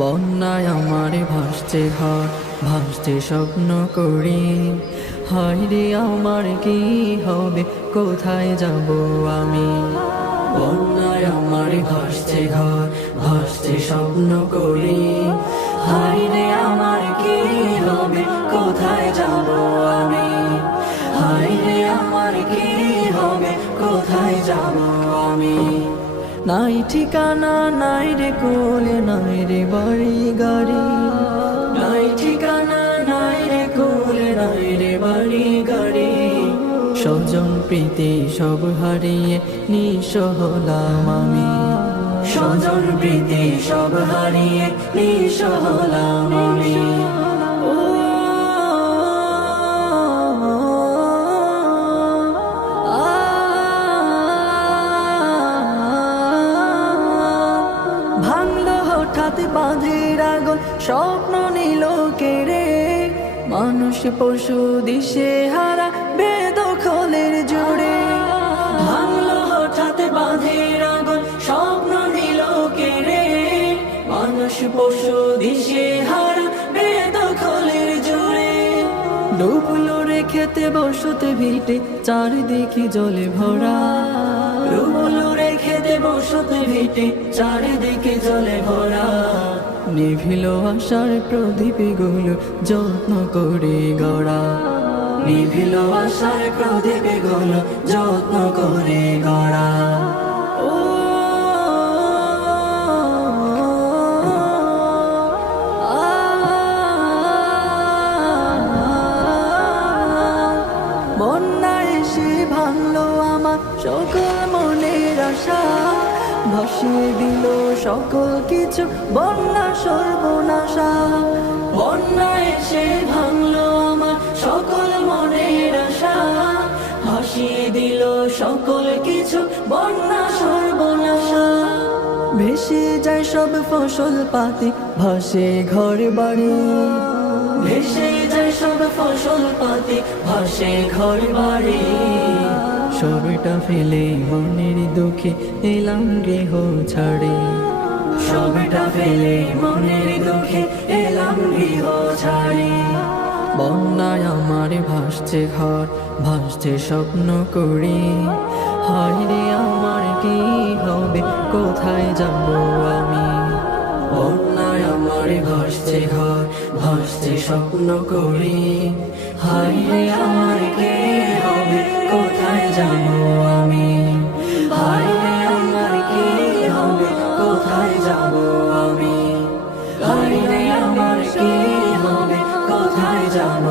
বন্যায় আমার ভাসছে ঘর, ভাসছে স্বপ্ন করি। হায় রে আমার কি হবে, কোথায় যাব আমি? বন্যায় আমার ভাসছে ঘর, ভাসছে স্বপ্ন করি। হায় রে আমার কি হবে, কোথায় যাব আমি? হায় রে আমার কি হবে, কোথায় যাব আমি? নাই ঠিকানা, নাই রে কোলে, নাই রে বাড়ি গাড়ি। নাই ঠিকানা, নাই রে কোলে, নাই রে বাড়ি গাড়ি। স্বজন প্রীতি সব হারিয়ে নিঃস্ব হলাম আমি। স্বজন প্রীতি সব হারিয়ে নিঃস্ব হলাম আমি। ভাঙলো হঠাৎ বাঁধের আগুন, স্বপ্ন নিল কেড়ে। মানুষ পশু দিশে হারা, বেদখলের জোরে। ভাঙলো হঠাৎ বাঁধের আগুন, স্বপ্ন নিল কেড়ে। মানুষ পশু দিশে হারা, বেদখলের জোরে। ডুবলো রে খেতে বসতে ভিটে, চারিদিকে জলে ভরা। ডুবলো রে খেতে বসতে ভিটে, চারিদিকে জলে ভরা। নিভিল আশার প্রদীপগুলো যত্ন করে গড়া। নিভিল আশার প্রদীপগুলো যত্ন করে গড়া। ও বন্যা এসে ভাঙলো আমার সকল মনের আশা। ভাসিয়ে দিল সকল কিছু বন্যা সর্বনাশা। বন্যা এসে ভাঙলো আমার সকল মনের আশা। ভাসিয়ে দিল সকল কিছু বন্যা সর্বনাশা। ভেসে যায় সব ফসল পাতি, ভাসে ঘর বাড়ি। ভেসে যায় সব ফসল পাতি, ভাসে ঘর বাড়ি। সবটা ফেলে মনের দুঃখে এলাম গৃহ ছাড়ে। সবটা ফেলে মনের দুঃখে এলাম গৃহ ছাড়ে। বন্যায় আমার ভাসছে ঘর, ভাসছে স্বপ্ন করি। হায় রে আমার কি হবে, কোথায় যাব আমি? বন্যায় আমার ভাসছে ঘর, ভাসছে স্বপ্ন করি। হায় রে আমার কি হবে, কোথায় যাব আমি? হায় রে আমার কি হবে, কোথায় যাব আমি? হায় রে আমার কি হবে, কোথায় যাব